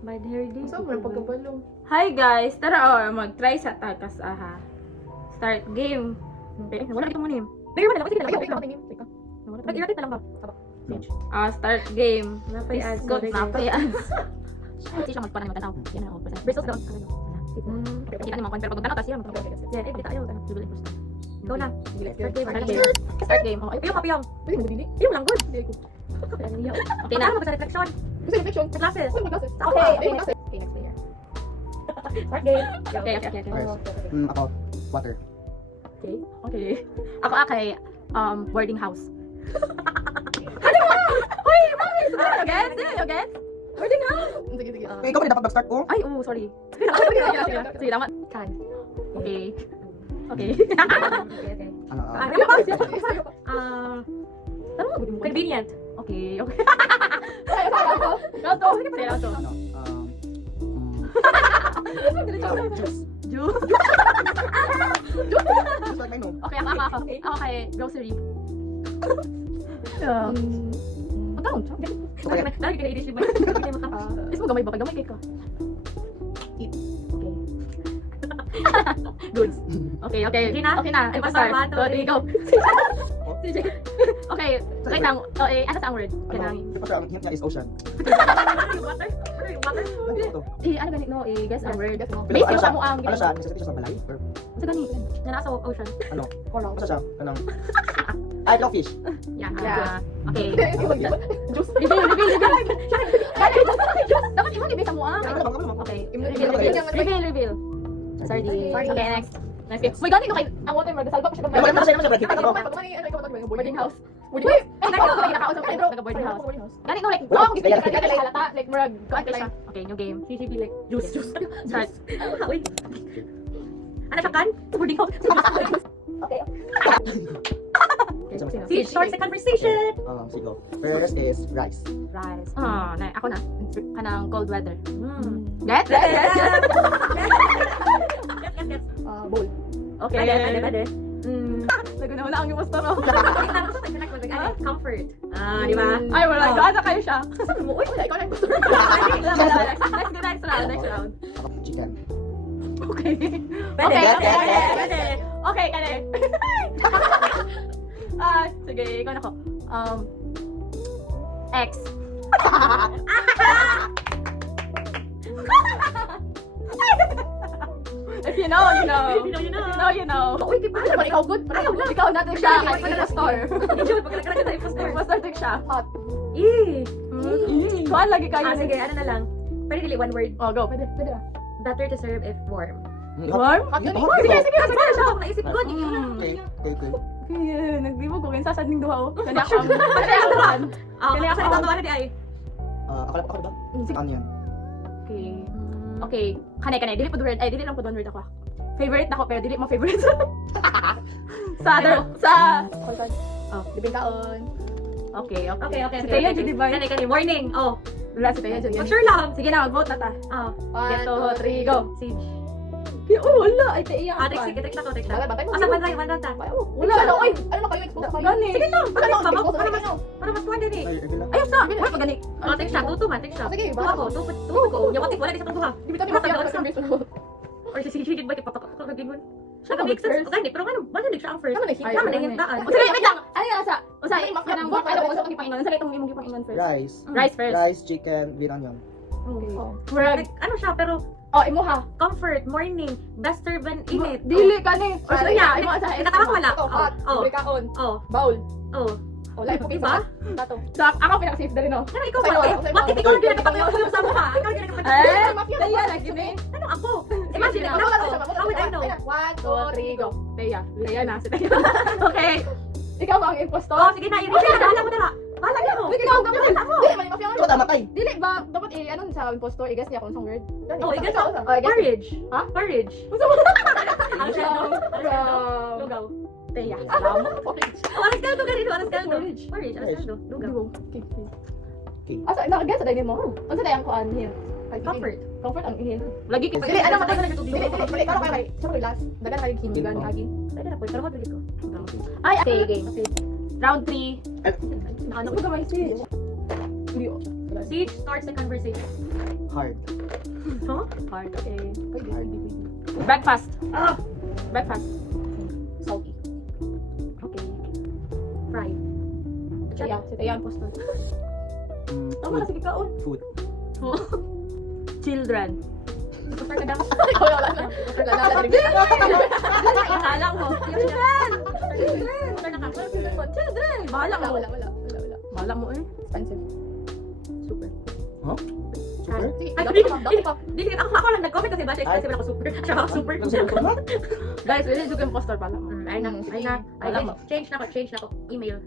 Bad hair day. Saan mo yung pagkabalo? Hi guys! Tara mag-try sa tagas Start game. Okay, wala dito mo nim. Pero wala sige lang. Teka. Nag-irritate na lang ba? Start game. Napay ads. Napay ads. Hindi siya magparang matanaw. Yan na, Bristles down. Kita ni mga pero pag tanaw tas yan. Yan, dito tayo. Go na. Start game. Oh, ayaw kapiyang. Pwede mo dili? Ayaw lang good. Hindi ko. Okay na. Ano sa reflection? Gusto yung reflection? Sa classes. Uy, mag-classes. Okay. Okay, next player. Start game. Okay. Ako, water. Okay. Ako kay boarding house. Ano ba? Hoy, mami! You get? Boarding house? Sige. Ikaw ba dapat mag-start ko? Ay, sorry. Sige, tama. Can. Okay. Ano, Ano ba? Convenient. Okay. Round 2. Sige, round 2. ano, juice. Juice. Juice like menu. Okay, ako kay grocery. Account. Okay, lagi ka na-i-dish ba? Is mo gamay ba? Gamay kay ka. Eat. Okay. Goods. Okay. Okay na. Ay, start. 1, 2, 3, go. Okay, wait lang. Ano sa ang word? Kanang. Kasi ang hint niya is ocean. Water? Ano to? Ano ganit no? Guess ang word. Pero Base ano yung siya? sa mo ang. Ano siya? Necessity siya sa balay? Or Sa gani. Na nasa ocean. ano? Kolang. Ano siya? Kanang... Ay, ikaw fish. Yeah. Yeah. Okay. Juice. Reveal. Dapat imo ni sa mo ang. Okay. Reveal. Sorry. Okay, next. May gani ko kay ang water mag salba ko siya Ay, wala na siya naman sa Ano bracket. ba? Pag ano ikaw boarding house. Boarding house? Nakausap ko naka-boarding house. Gani no like Wala, go. kaya- Like halata like murag kuan ka siya. Okay, new game. CCB like juice. Start. Wait. Ano siya kan? Boarding house. Okay. See, short sa conversation. Sige. First is rice. Rice. Ako na. Kanang cold weather. Get? Bowl. Okay. Pwede. Naguna ang impostor ko. Comfort. Di ba? Ay, wala. Gaano kayo siya? Uy, wala. Ikaw na yung gusto. Next round. Chicken. Okay. Pwede. Okay, kane. Sige, ikaw na ko. X. If you know, you know. If you know, you know. If you know, you know. Uy, di ba? Ano ikaw good? Ayaw lang. Ikaw natin siya. Kahit pa na store. Enjoy, pagkakaraga tayo impostor. Impostor din siya. Hot. Kuhan lagi kayo. Sige, ano na lang. Pwede dili one word. Oh, go. Pwede ba? Better to serve if warm. Warm? Hot yun eh. Sige, siya ako naisip ko. Okay. Okay, nagdibog ko. Kinsa sa ning duha. Kani ako ang... Kani ako ang... Kaya ako nagtatawa na di ay. Ako ba? Onion. Okay. Okay. Kanay. Dili po word. Ay, dili lang po one word ako. Favorite nako pero dili mo favorite. Sa other... Sa... Libing kaon. Okay. Si Taya, Judy Bay. Kanay. Morning. Oh. Wala si Taya dyan. Mag-sure lang. Sige na, mag-vote na ta. Get 1, 2, 3, go. Siege. Oh, wala. Ay, Taya. Text na. Bantay mo. Asa bantay, bantay. Wala. Uy, ano na kayo? Expose kayo. Gani. Sige lang. Ano? Para mas kuha din eh. Ay, lang. Ayos na. Wala magani. Text siya. Tuto man. Text siya. Sige, Tuwa ko. Tuwa ko. Yung motif wala di sa pagkuha. Di ba tayo mafia? Or si Sigid ba ipapatok ko kagigon. Siya ka make sense. Okay, pero ano? Bakit di siya ang first? Tama na, hint. Tama na hintaan. Sige, wait lang. Ano yung asa? Usa, Ay, mafia. kanang vote. Ano mo sa ipanginan? Sa itong imong ipanginan first. Rice. Rice first. Rice, chicken, green onion. Murag. Ano siya pero Oh, imo ha. comfort, morning, best serve and init. Dili ka ni. Or so yeah, imo sa nakatawag wala. Ito, hot. Libing kaon. Oh. Bowl. Oh. Wala yung Diba? Tato. So, ako pinaka-safe dali no. Ano ikaw Sa'yo, ba? sa'yo. Bakit ikaw lang pinagpapayos sa mukha? Ikaw lang pinagpapayos. Taya lagi ni. Ano ako? Imagine ako. How would I know? 1, 2, 3, go. Taya. Taya na. Si Taya. Okay. Ikaw ba ang impostor? Oh, sige na. I-reveal na. Alam mo na. Bahala niyo. Ikaw ka ba? Dili, mali mafia Ito tama kay. Dili ba dapat ano sa impostor i-guess niya kung saan word? Oh, i-guess ako. Oh, i-guess. Porridge. Ha? Porridge. Ang shadow. Lugaw. Teya. Alas ka ito ganito. Alas ka ito. Porridge. Porridge. Alas ka ito. Lugaw. Okay. Okay. Asa naka-guess sa mo? Unsa tayong kuan niya? Comfort. Comfort ang ihin. Lagi kita. Dili, ano matay ko na dili. Dili, karo kay. Sino kay last? Dagan kay hindi gan agi. Pwede na po. Pero mag ko. Ay, Okay, game. Round 3. ano ko gamay si? Hindi. Siege starts the conversation. Hard. Huh? Hard, okay. Pwede, pwede, pwede. Breakfast. Breakfast. Salty. Okay. Fry. Kaya, si Taya ang poster. Tama na, sige kaon. Food. Children. Poster ka daw. Ikaw wala na. Poster ka daw. Akala ko. Children! Children! Bahala mo. Wala. Bahala mo eh. Expensive. Super. Huh? Super? Sige, Ay, dako pa. Hindi, ako lang nag-comment kasi ba siya expensive ako super. Siya ako super. Guys, really sugar impostor pala mo. Ay na. Ay, change na ko. Email.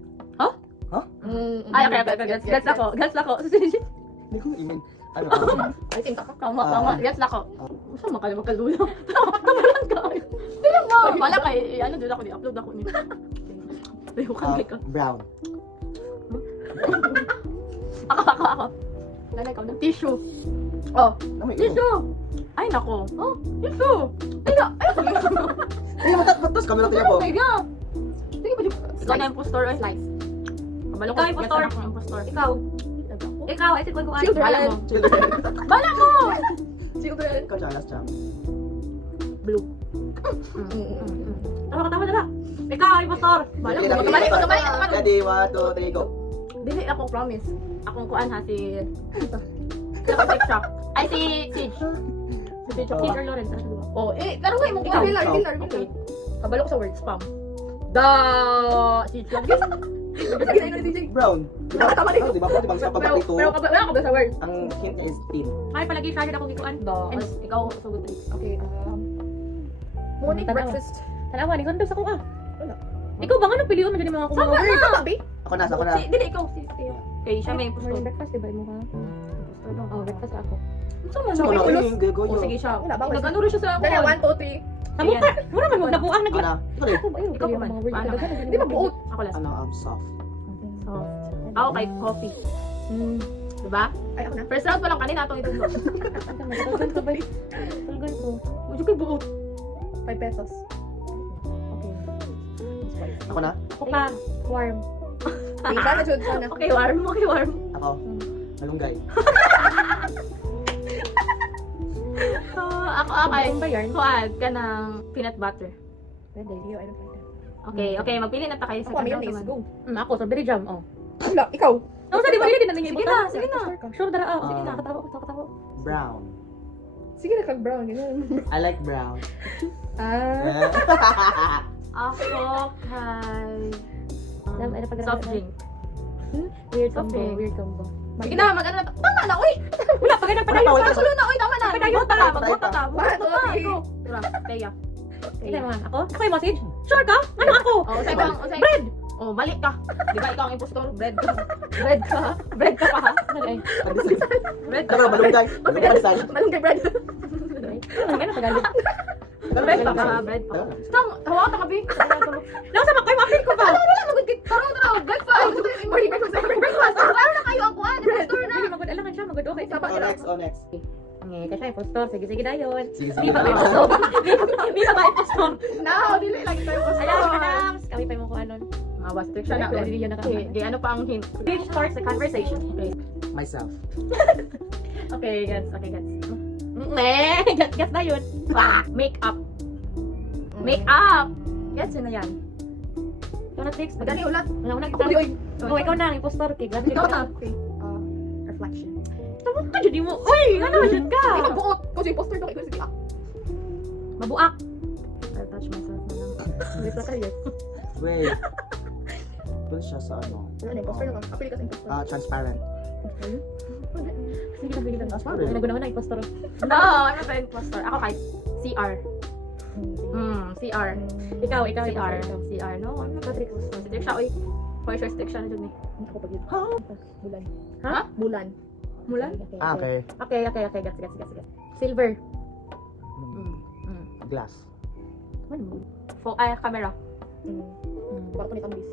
Ay, okay. Gets na ko. Hindi ko email. Ano? I think ako. Tama. Gets na ko. Saan makali magkaluya? Tama lang ka. Hindi lang mo. Wala kay, ano doon ako, i-upload ako niya. Tayo ka, ka. Brown. Ako. Nanay ka na. Tissue. Oh. Tissue! Ay, nako. Oh, tissue! Ay, Ay, matas kami lang tingnan po. Sige ba yung ikaw na impostor ay. slice? Kabalo ko. Ikaw impostor. Ikaw, ay siguro ko ay. Children. Bala mo. Children. Bala mo! Children. Ikaw, Charles Cham. Blue. Tama na. Ikaw, impostor. Bala mo. Kamali. Ready, 1, 2, 3, go. Dili ako promise. Akong kuan ha si TikTok. Ay si Siege. Si Siege or Lawrence. Oh, pero nga imong Ikaw. winner. Okay. Kabalo ko sa word. Spam. Da Siege. Sige na DJ. Brown. Tama dito. Di ba po? Di ba sa Pero pabati ko? wala ka ba sa word? Ang hint niya is tin. Ay palagi sa ako gikuan. And ikaw sugot tricks. Okay. Morning Tanawa. breakfast. Tanawa ni kondos ako ah. Wala. Ikaw ba nga nang piliyon mo dyan yung mga Sama kumawag? na, babe. Ako na. Dili ikaw si Teo. Okay, siya may impostor. Morning breakfast, diba mo ka? Oh, breakfast ako. Sama So, na. ano yung gago Oh, nyo? sige siya. Wala ba? Nag-ano rin siya sa Dali, kuwan. 1, 2, 3. Nabuka. Wala man mo nabuang Ako na. Ikaw rin. Ikaw pa man. Paano? Di ba buot? Ako last. Ano, soft. Soft. Ako kay coffee. Diba? Ay, ako na. First round pa lang kanina itong itundo. Talgan ko ba? Talgan ko. Medyo kay buot. 5 pesos. Ako na. Ako pa. Warm. Okay, sana, Jude, sana. Okay, warm. Ako. Malunggay. Ako kay. Kuan ka ng peanut butter. Pwede, hindi, I don't like that. Okay, magpili na ta kayo sa Ako, mayonnaise, go. Ako, strawberry jam. Oh. Wala, ikaw. Ano sa di ba din natin Sige na, sige na. Sure dara. Oh, sige Ah. na, katawa. Brown. Sige na, kag-brown, ganun. I like brown. Ako kay Ano pag soft drink. Weird Soft combo. drink. Weird combo. Sige na, mag-ano na. Tama na, uy! Wala, pag nagpadayon Wala, pa. Sulo na, uy, tama na. Padayon ta. Magbuta ta. One, two, three. Go. Tura, Teya. Ikaw man, ako? Ako yung message? Sure ka? Ano ako? Oh, sa ibang, bread! Oh, balik ka. Di ba ikaw ang impostor? Bread ka. Bread ka ha? Bread ka pa ha? Bread ka Pero pa. malunggay. Malunggay. Malunggay bread. Ano ka na Tagalog? Bread ka pa ha? Bread pa. Stop! Hawa ka kabi. Nasa makay makay ko ba? Breakfast. Morning breakfast. Ano na kayo ako? Impostor na. Magod, alangan siya. Magod, okay. Next. Okay, kasi impostor. Sige dayon. Sige. Di ba impostor? Di ba impostor? No, dili lagi tayo Ayan, madam. Kami pa yung kung ano. Mawas siya na. Hindi na Okay, di ano pa ang hint? Which starts the conversation? Okay. Myself. Okay, gets. Gets na yun. Make up. Gets yun na yan. Ikaw na, Trix. Madali ulat. Una, Uy, uy. Oh, ikaw na, impostor. Okay, grabe Ikaw ka na. Okay. Reflection. Tama ka, jadi mo. Uy, ano, jud ka. Ay, magbuot. Kasi imposter to. Ikaw sige. Mabuak. I'll touch myself na lang. Hindi pa tayo. Wait. Doon siya sa ano. Ano, imposter naman. Kapili ka sa imposter. Transparent. Sige na. Transparent. Naguna na, impostor. No, I'm not an impostor. Ako kay CR. CR. Ikaw, CR. No, I'm not a trick. Si Trick siya, uy. For sure, stick siya na dyan eh. Ako pag yun. Bulan. Ha? Bulan. Mulan? Okay. Okay. Gets. Silver. Glass. Camera. Kwarto ni Tambis.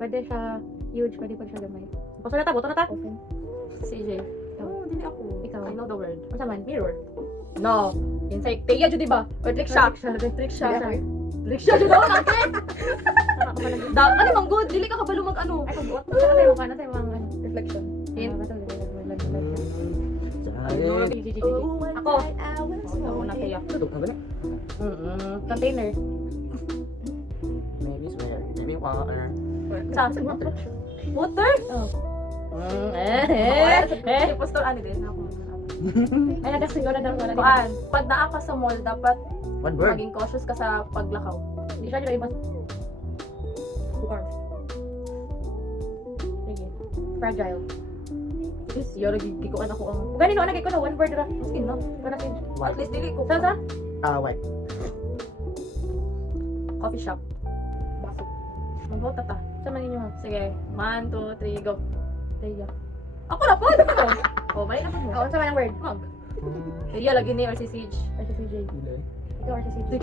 Pwede siya huge, pwede pa siya gamay. Boto na ta. Open. CJ. Oh, hindi ako. Ikaw. I know the word. Ano man? Mirror. No. Inside. Teya dyan, diba? Or trick shot. Trick shot. Trick shot. Diba? Ano mang good? Dili ka kabalo mag ano. Ay, pag-uot. Ano tayo mga ano? Reflection. Hint. Sorry. Ako. Ako na kaya. Ito ka ba na? Container. Maybe swear. Maybe water. Sa water? Oh. Impostor ano din ako. Ay, nagsiguro na wala. Kuan, pag naa ka sa mall, dapat One word. maging cautious ka sa paglakaw. Hindi siya nila ibas. Or. Sige. Fragile. Is yun gikuan ako ang. Gani no nagay ko na one word ra. Maskin no. Kana sin. At least dili ko. Sa White. coffee shop. Baso. Mag-vote ta. Sa man ninyo. Sige. 1 2 3 go. Teya. Ako na po. Oh, mali na po mo. Sa man ang word. Mag. Teya lagi ni or si Siege. Or si CJ. Ikaw or si CJ.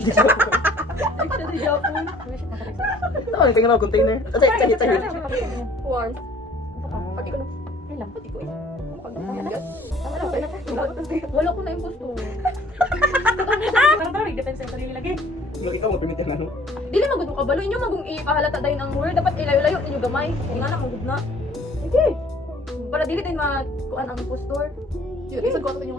Ito si Japon. Ito, ang tingnan ako container. Sige. Warm. Pati ko na. Ay lang, pati ko eh. Wala ko na impostor. Parang defense yung sarili lagi. Yung ikaw mo permit yung ano? Dili magud mo kabalo inyo magong ipahalata dayon ang word dapat ilayo-layo ninyo gamay. Kung nga na magud na. Sige. Para dili din makuan ang impostor. Yun, isang ko ito nyo.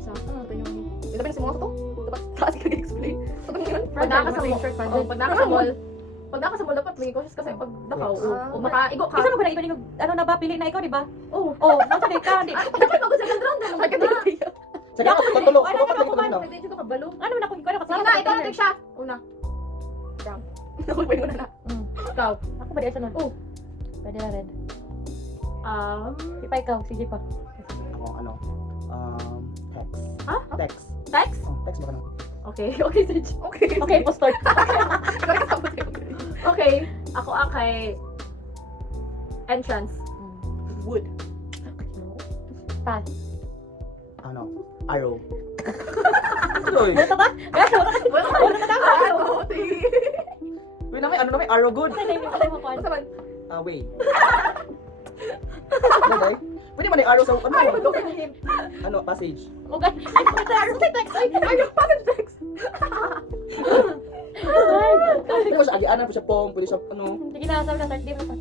Sa ano to yung Ito ba yung simuha ko to? Dapat kasi kag-explain. Ito ba yun? pag naka sa mall. Pag naka sa mall. Pag naka sa mall dapat may cautious kasi pag dakaw o makaigo ka. Isa mo ba na iba ano na ba pili na ikaw, di ba? Oh, Oh, nasa di ka, di. dapat magud sa round na. Ay, kag-explain. Sige ako, patulo. Ano, Ako ano, patulo ano, lang. Pwede dito kabalo. Ano na kung ikaw na kasi. Sige na, ikaw na siya. Una. Nakulpay mo na na. Ikaw. Ako ba di sunod? Oh. Pwede na red. Di pa ikaw, sige pa. Ako, ano? Text. Ha? Text. Text? Oh, text ba ka na? Okay, okay, Siege. Okay. Okay, impostor. Ikaw na kasama tayo. Okay, ako ang kay entrance. Wood. Pass. Ano? Arrow. Uy, Buta ba? Wala na ako. uy na may, ano na may arrow good. Ano yung ano mo kuan? Basta man. Way. Lagay. Pwede man yung arrow sa, Ay, ano? mag-okay mo him. Ano, passage. Okay. Ay, puta, ano sa text? Ay, Ay, yung passage text. Pwede ko siya, agianan po siya pong, pwede siya, ano? sige na, sabi na, start game na.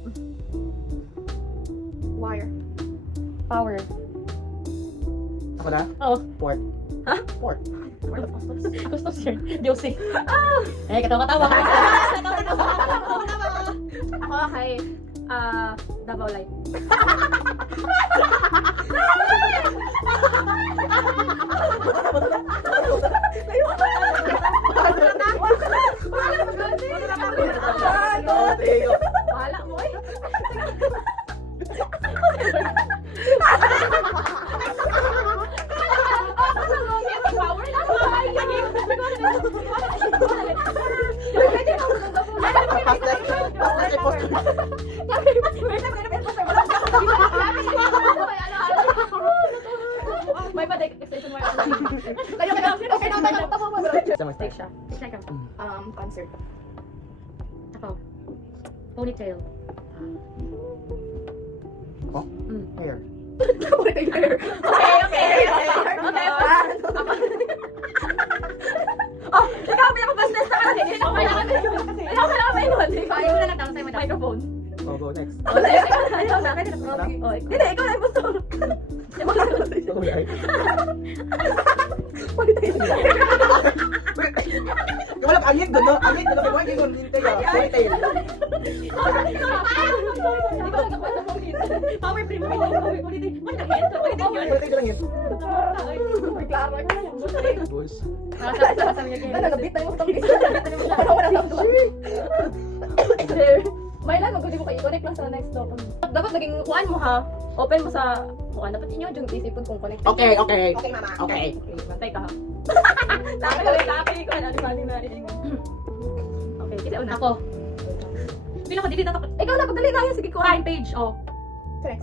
Wire. Power. Ako na? Oh. Port. Ha? Port. Gusto siya. Diyosing. Eh, katawa-katawa. Ako kay Davao Light. Bahala mo eh. May pa extension mo. Kayo, okay na tayo. Tama mo. Take siya. Take siya. Concert. Ako. Ponytail. Hair. Okay, okay. Oh, ikaw pinaka-business na kasi. Ikaw kailangan mainon. Ikaw na lang daw sa microphone. Oh, go next. Ikaw na. Hindi, ikaw na yung gusto. Okay. Wala ka angin doon, no? Angin doon, kaya angin doon, hintay ah. Ponytail. Power free mo. Ponytail. Ponytail lang yun. Klaro. Boys. Nagabit na yung tangis. May lang, mag-gusto ko kayo. Connect lang sa next doc. Dapat naging kuhaan mo ha. Open mo sa kuhaan. Dapat inyo yung isipon kung connect. Okay, okay. Okay, mama. Okay. Mantay ka ha. Laki ko. Okay, kita una. Ako. Pinaka-delete na to. Ikaw na, pagdali na yan. Sige, kuhaan page. Oh. Sige.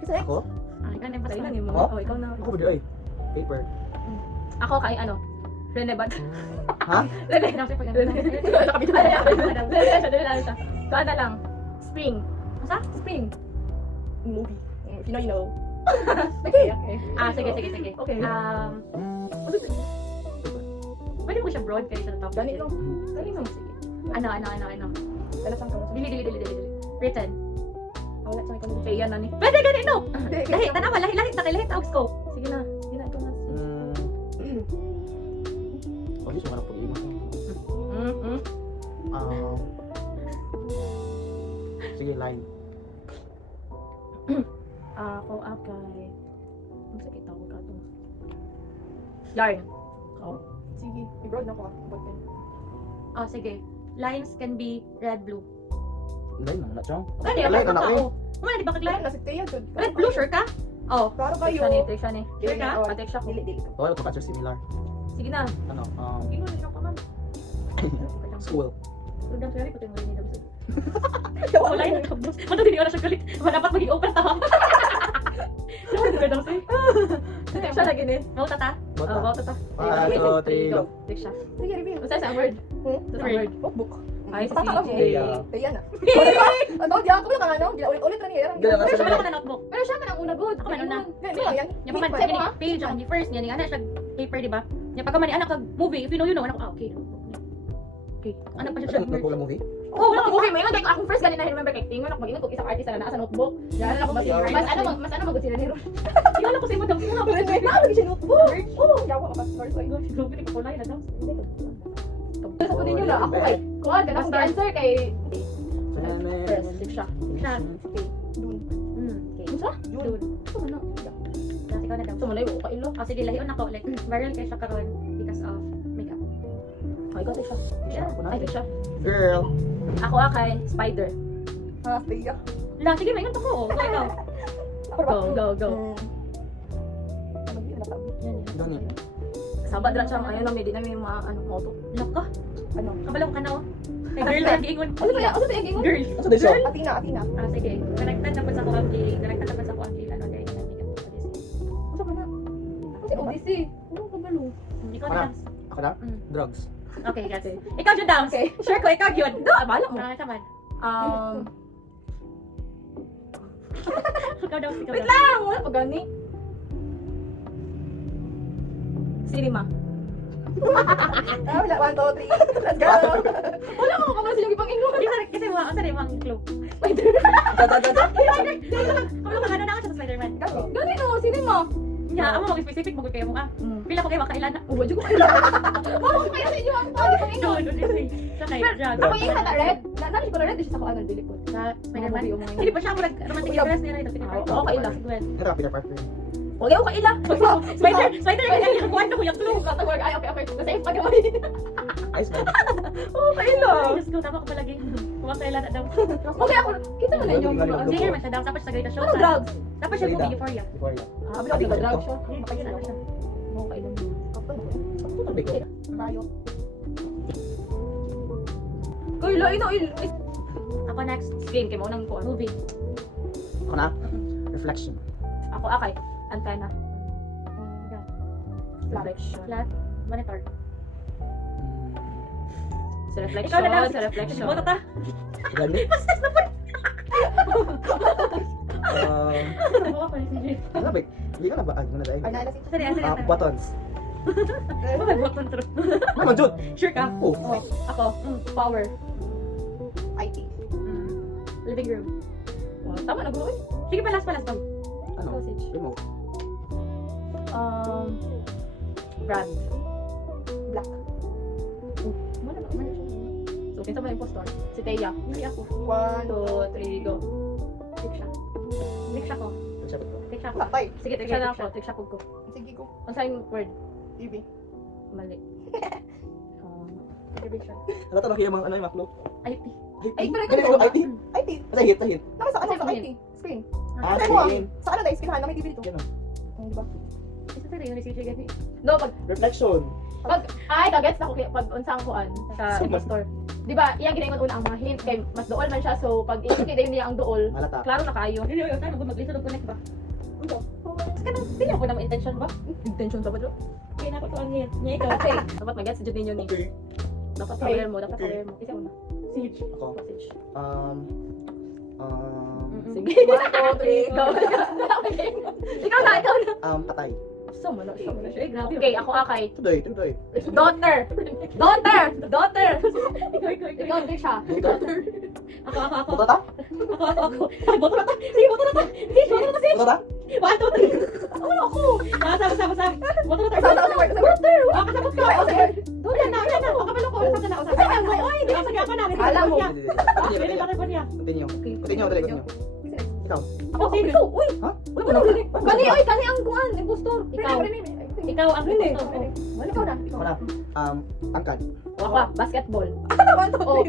Okay. Ako? Ay, ganun Patay pa lang yung Oh? mga. Oh, ikaw na. Ako ba di, ay? Paper. Ako kay ano? Rene Bad. Ha? Rene. Rene. Nakabito na yan. Dali siya. Kada lang. Spring. Masa? Spring. Movie. If you know, you know. Okay. Sige. Okay. Pwede mo siya broad kaya sa top. Ganit lang. Dali mo. Sige. Ano. Dala siyang kamay. Dili. Written. Wala sa may kanila. Kaya na ni. Pwede ganun, no? Hindi, Lahi, tanawa, lahi ta kay lahi ta og scope. Sige na. Sige na ito na. Oh, di siya marap pag-iwan. Sige, line. Ako akay. Ano sa kita ko kato? Yarn. Oh. Sige, i-broad na ko ah. Button. Oh, sige. Lines can be red, blue. Line na siya. Gani, Line ako na ka. ako. Wala di ba kag line? Line na si Teya, Jud. Red, blue, sure ka? Oh, Klaro kayo. Take siya ni. Sure ka? Patek siya ko. Dili. Oh, ito ka similar. Sige na. Ano, Gingon na siya pa man. school. Udang sari ko tingali ni Dabs. wala yun. Mata din yung oras siya galit. Wala dapat mag-i-open ta. Ano ba daw sa'yo? Patek siya lagi ni. Mau tata? Bota. Bawta ta. 1, 2, 3, go. Take siya. Sige, reveal. Usa sa word. Usa sa word. Book. Ay, si Pataka CJ. mo. Teya na. Ano, di ako yung ano, ulit-ulit na niya. Ganun Pero ka siya sa ka na notebook. Pero siya man ang una good. Ako man una. Hindi lang yan. Yung paman, pwede nga page, ang di first, yan, yung ana siya paper, di ba? Yung pagka mani anak kag movie, if you know, anak ko, okay. Okay. Anak pa siya siya. Nagpula movie? Oh, wala ko movie mo. Ingon akong first galing na remember kay Tingon ako mag-ingon kung isang artist na nasa notebook. Yan ako mas mas ano magud sila ni Ron. Tingnan ko sa imo daw. Lagi siya notebook. Oo, yawa ka pa. Sorry. Grabe ni ko kulay na daw. Sa kunin niyo na ako kay kuan ka na answer kay first six siya. Siya. Dun. Okay. Unsa? Dude. Ano na? Kasi ko na daw. Sumalay ko kailo. Oh, sige, lahiyon ako. Like, viral kay siya karon because of makeup. Ay ko siya. Ay siya. Girl. Ako kay Spider. Ah, Teya. Lang, sige, maingat ako. Oh. Go, ikaw. Go. Yan, yan. Dani. Sabad ra siya ayun na may di na may mga ano moto. Loko. Ano? Kabalaw ka na, oh. Kay girl lang, giingon. Ano ba yan? Ano ba yan? Gingon? Girl. Asa din siya? Atina. Ah, sige. Connected na po sa kuang giling. Connected na po sa kuang giling. Ano, dahil na makeup. Ano ba na? Si Odyssey. Ano ka balo? Ikaw na Para. dance. Ako na? Mm. Drugs. Okay, got it. Ikaw dyan dance. Okay. Sure ko, ikaw yun. Ah, bala mo. Ah, saman. Ikaw daw, ikaw Wait daw. lang, wala pa gani. Cinema. Ah, wala. 1, 2, 3. Let's go. Wala ko kamala silang ipang-ingon. Kasi mo, ang sarili mong clue. Da. Kung ano ka na sa Spider-Man. Gani no, cinema. Ya, amo mag-specific mo kayo mo ah. Pila ko kayo makailan na. Uwa jud ko kayo. Mao kaya sa inyo ang ipang-ingon. Sakay, drug. Ako yung hata red. Nani ko na red siya sa kuan dili ko. Sa Spider-Man. Mga movie, Hindi pa siya ako nag-romantic interest nila ito. Oo, kaila. Ito ka, Peter Parker. Okay, ako kaila. Spider-Man yung kuwan ko yung clue. Katawag ay okay. Kasi pa gamay. Ice man. Oh, kaila. Diyos ko, tama ko palagi. Kumakailan na daw. Okay, ako kita mo na inyo. Singer man siya daw. Tapos sa Greatest Show. Ano drugs? Tapos siya movie Euphoria. Before ya. Ah, bila ko drugs siya. Ayun na siya. Mo kaila. Ito big. Mayo. Kaila ino Ako next. game kay mo nang kuan. Movie. Ako na? Reflection. Ako akay. Antenna. Reflection. Flat. Monitor. Sa reflection. Ikaw na daw. Sa reflection. Boto ta. Gani? Bawa ko ni CJ. Ano ba? Hindi ka na ba? Ano na dahil? Ay, naalala si Sorry, sorry. Buttons. Bakit button true? Naman, Jude. Sure ka? Oh. Oh, ako. Power. IT. Living room. Wow, tama na gulo. Sige pa, last pa. Ano? Sausage. Remote. Brand. Black. Mana siya? So, kinsa man impostor? Si Teya. Hindi ako. 1, 2, 3, go. Take siya. Take siya ko. Ano siya ba ito? Take siya ko. Patay. Sige, take siya na ako. Take siya ko. Sige ko. Ang sa'yo word? TV. Mali. Observation. Ano talaga yung mga ano yung maklo? IT. Ay, pero ikaw Ganito na. IT? IT. Asa hit, hit. Nasa ano sa Screen. IT? Screen. Ah, Sa mo, screen. sa ano dahil screen na may TV dito. Yan o. Di ba? Isa sa rin yung CJ gani. No, Reflection. kagets na ko pag unsang kuan sa Suman. impostor. Di ba, iyang ginaingon una ang mga hint kay mas dool man siya so pag i-hint niya ang dool, Malata. klaro na kayo. Hindi yung tayo mag-listen of connect ba? Ano? Kanang hindi ako naman intention ba? Intention sa badro. Kaya na ko to ang hit. Niya ikaw. Okay, dapat mag-gets jud ninyo ni. Okay. Dapat Okay. aware mo, dapat Okay. aware mo. Isa una. CJ. Ako. Message. Sige. Sige. 1, 2, 3, go. Ikaw na. Patay. So, mana siya. Eh, grabe. Okay, ako akay. Tuloy, tuloy. Daughter. Ikaw. Ikaw din siya. Ako. Puto ta? Ako. Ay, boto na to. Sige, boto na to. Sige, boto na to, sige. Ano ba? 1, 2, 3. Ano ako? Sama. Boto na to. Ah, kasabot ka. O, sige. Yan na. O, kabalo ko. Usap na. Oy, di ka sagya ka na. Alam mo. Pwede ba ko niya? Continue. Continue, dali, continue. Ikaw. Ako, sige. Uy, Ha? Wala mo na. kani ang kuan, impostor. Ikaw ang gusto. Wala ka na. Wala. Angkan. Ako, basketball. Oh,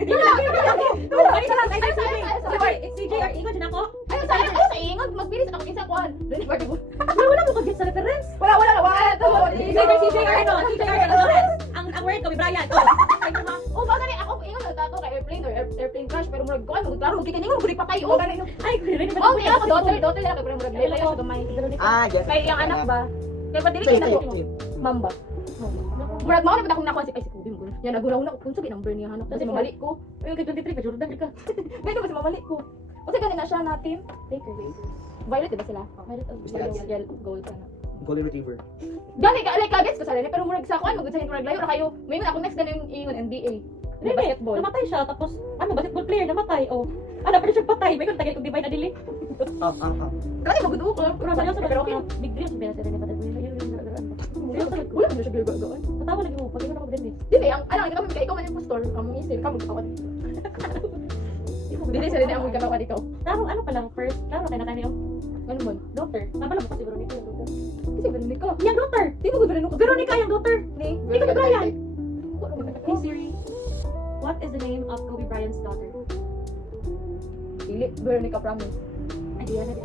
Ay, it's CJ or Ingo din ako. Ayun sa ingod, magbilis ako isang kuan. Wala mo kag sa reference. Wala. CJ or ano? CJ or ano? Ang word ko, Brian. Oh, baga ni ako ingon nagtato kay airplane or airplane crash pero murag kuan, magklaro magkikiningon guri patay. Oh, ganun. Ay, rin ba? Oh, kaya ako daughter na pero murag lelo siya gamay. Yes. Kaya yung anak ba? Kaya ba dili Same, na same, ko? same. Mamba. Murag mao na akong nakuan si Kubi mo. Yan nagunaw ko kung sabi number niya hanap kasi mamali ko. Ayun, kay 23 pa, Jordan ka. Ganito kasi mamali ko. Kasi ganina siya natin. Taker. Violet diba sila? Violet of Yellow, gold ka na. Golden Retriever. Gani ka like kagets ko sa rin pero murag sa kuan magudsahin ko naglayo ra kayo. Mayroon ako next ganing ingon NBA. Hindi, Basketball. namatay siya, tapos, basketball player, namatay, oh. Ano, pero siya patay, may kung tagay kong divide na dili. Kasi magudu ko. Pero seryoso ba, pero okay, big deal, sabi na sila ni patay. Wala na siya gagawin. Natawa lagi mo, pag yun ako din. Dili ang alang ikaw kay ikaw man impostor, among isip ka magkawan. Dili sa rin ang magkawan ikaw. Pero ano pa lang, first, klaro kay nakani yung Ano man? daughter. Tama lang mo kasi Veronica yung daughter. Kasi Veronica. Yung daughter! Di mo Veronica. Veronica yung daughter! Ni. Ikaw ni Brian! Hey Siri, what is the name of Kobe Bryant's daughter? Dili Veronica promise. Ay, di yan na.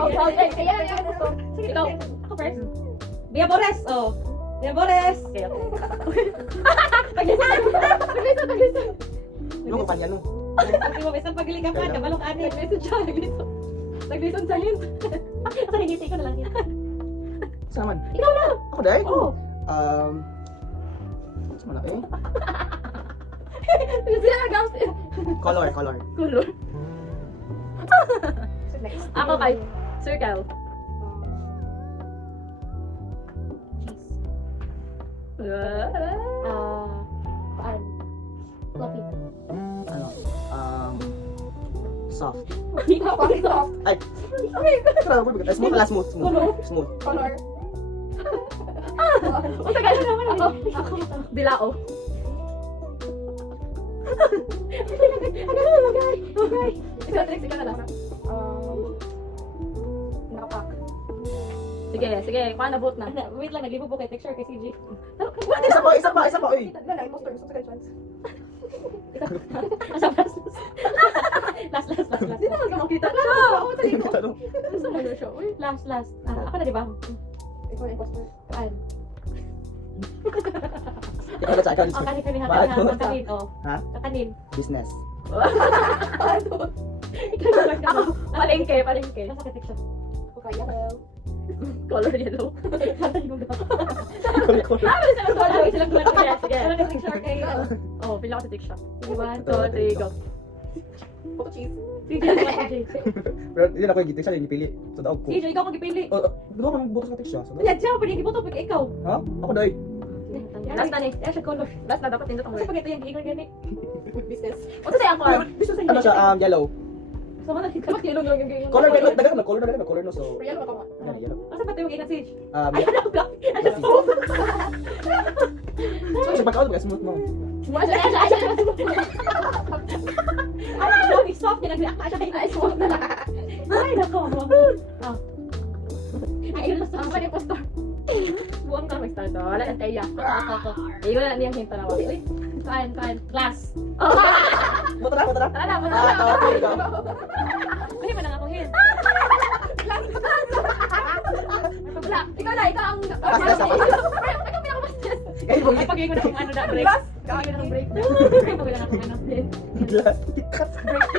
Oh, kaya yan gusto. Sige, ikaw. Ako first. Bia Bores! Oh. Bia Bores! Okay. Taglisan. Ano ko panya no? Hindi mo, isang pagaling ka pa, kabalong ani. Nag-message siya, naglisan sa hint. Asa nangiti ko na lang yun. Saman. Ikaw na! Ako dahil? Oo. What's malaki? Sila nag-gams. Color. Kulor. Ako kay circle. Paan? Fluffy. Ano? Soft. Fluffy soft. Ay! Smooth pala, smooth. Smooth. Color. O tagal naman. Ako. Bilao. Okay. Ikaw na lang. Nakapak. Sige. Paano vote na? Wait lang, naglibo po kay texture kay CJ. Isa pa. Uy! Gana, impostor. Gusto ka chance. Asa last. Last. Di naman ka makita. Tanong. Gusto mo na siya. Uy. Last. Ako na, di ba? Ikaw na impostor. Paan? Ikaw na sa ikaw. Oh, kanin. Bakit? Kakanin, oh. Ha? Kakanin. Business. Paano? Ikaw na lang Ako. ka. Palengke. Nasa ka texture. Okay, well. Color yellow. Kanta ni Gundo. Lagi silang kulay. Sige. Ano na texture kay... Oh, pila ko sa TikTok. 1, 2, 3, go. Photo cheese. CJ, CJ. Pero yun ako yung gitik siya, yung pili. So daog ko. CJ, ikaw kong ipili. Doon ako nang butas na siya. So, Yan siya, pwede ikibuto pag ikaw. ha? Ako dahil. Last na ni. Siya color. Last na dapat nindot ang Kasi word. pag ito yung giingon gani. Business. O sa ang color. Ano siya? Yellow. So, ano ikaw? Dapat yellow lang yung ganyan. Color na color no. So, Yellow ka ba? yellow. Asa pa tayo mag-ingat, CJ? Um, Ay, ano, black. Ano, so, sa pagkaon, smooth mo. Muna siya. ano, soft, nag-react pa siya kay Ay, smooth na. Ay, nako. Ay, ang pala impostor. Buang ka mag-start. Oh, wala na kaya. Ako. Iyon na niyang hinta na. Uy, kain. Glass. Buta na. Tara na, muna. Okay, go. Pwede ba nang ako hin? Ikaw na, ikaw ang... Bastos ako. Ikaw pinaka-bastos. Ay, Ay, pag ingon ako ano na, break. Glass. Kaya ng break. Break, pag ako ano. glass.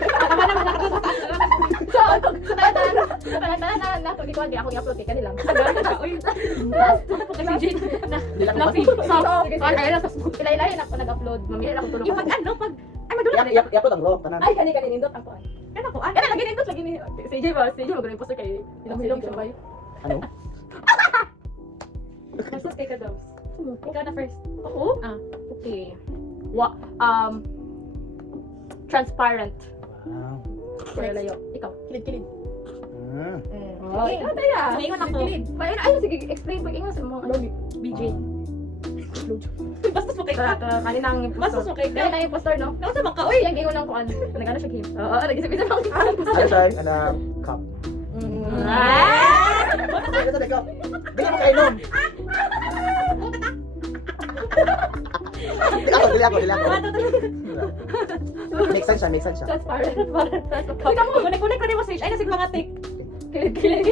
Tama naman ako. So, tanan na to gikuan di ako i-upload kay kanilang. Uy, ako kasi Jane. Fluffy. So, Ay, na sa ilay-ilay na ako nag-upload. Mamili lang ako tulog. Yung pag ano, pag... Ay, madulas. Iapot ang raw, tanan. Ay, kani nindot ang kuan. Ano ko? Ano? Kani lagi nindot lagi ni CJ ba? CJ mo ganun poster kay silong siya ba? Ano? Versus kay Kadows. Ikaw na first. Oo? Ah. Okay. Transparent. Ah. Layo. Ikaw. Kilid-kilid. Hmm. Oh, ikaw tayo. Ingon ako. Kilid. Ay, sige, explain pag ingon sa mga ano, BJ. Basta mo kay ka. Kaninang Basta impostor. mo kay ka. Kaninang impostor, no? Nakasa bang ka? Uy, yung ingon lang ko ano. Nag-ano siya, Kim? Oo, nag-isip-isip lang. Ano siya? Ano? Cup. Ah! Ano sa cup? Bili mo kainom. Dili ako. Make sense siya. Transparent. Ikaw mo, kunik-kunik ko rin mo, Sage. Ay, nasig mga tik. Kilid.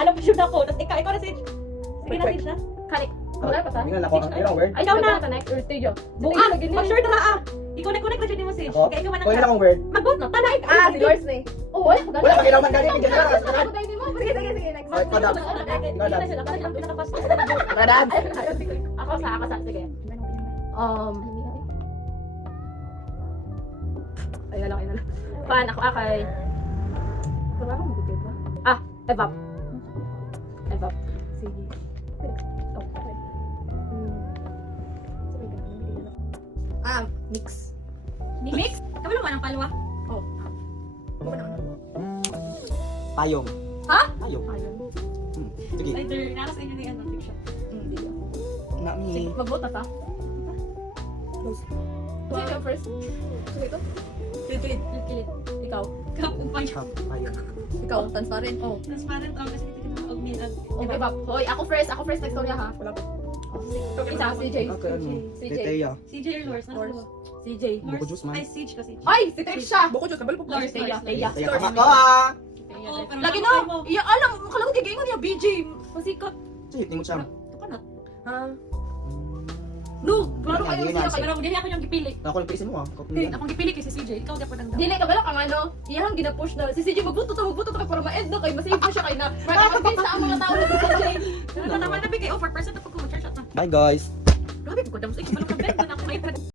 Alam po siya ako. Tapos ikaw na, Sage. Sige na, Sage na. Kanik. Wala pa ta? Hindi na ako. Ano ang word? Ay, Ikaw na. Connect or studio. Buang, mag-sure na ah. Ikunik-kunik na dyan mo, Sage. Ako? Kaya ikaw man Kung ang yun akong word. mag-vote na. Tanay ka. Ah, si Lors na eh. Oh, wala. Wala kang inom ng ganyan. Hindi ka Ako tayo din mo. Sige, next. Ay, padap. Radad. Ako sa. Sige. Ay, na lang. Pan, ako akay. Wala akong bukid ba? Ah, evap. Sige. Mix. Mix? Kami naman ang palwa. Payong. Ha? Payong. Sige. Either nasa sa inyo na yan, fiction. Nami. Mag-vote na ta? Sige, ikaw first. Sige, ito. Kilit. Ikaw. Kapupay. Cup. Payong. Ikaw, transparent. Oh. Transparent lang kasi hindi kita mag-meal. Evap. Hoy, ako first nagstorya ha. Wala po. Isa, CJ. Okay, ano? CJ. Teteya. CJ or Lors? Nasa CJ. Buko juice man. Ay, Siege ka, Siege. Ay, si Trip siya. Buko Diyos, nabalo po. Lors, Teya. Teya ka ako ah. Oo, pero Lagi nakakay na. mo. Iya, alam. Kalagot kay Gingon niya, BJ. Pasikat. Sige, tingin mo siya. Tukanat. No, klaro Yan, kayo yun siya. yan. Pero hindi ako yung gipili. Ako yung paisin mo ah. Hindi, akong gipili kay si CJ. Ikaw di ako nang Dili ka bala kang ano, iyang gina-push na si CJ magbuto to para ma-end na kay masave mo siya kay na mag-convince sa mga tao na si CJ. Pero naman nabigay offer person na pag-commercial shot na. Bye guys. Grabe ko dam sa ikabalo ka bet na ako may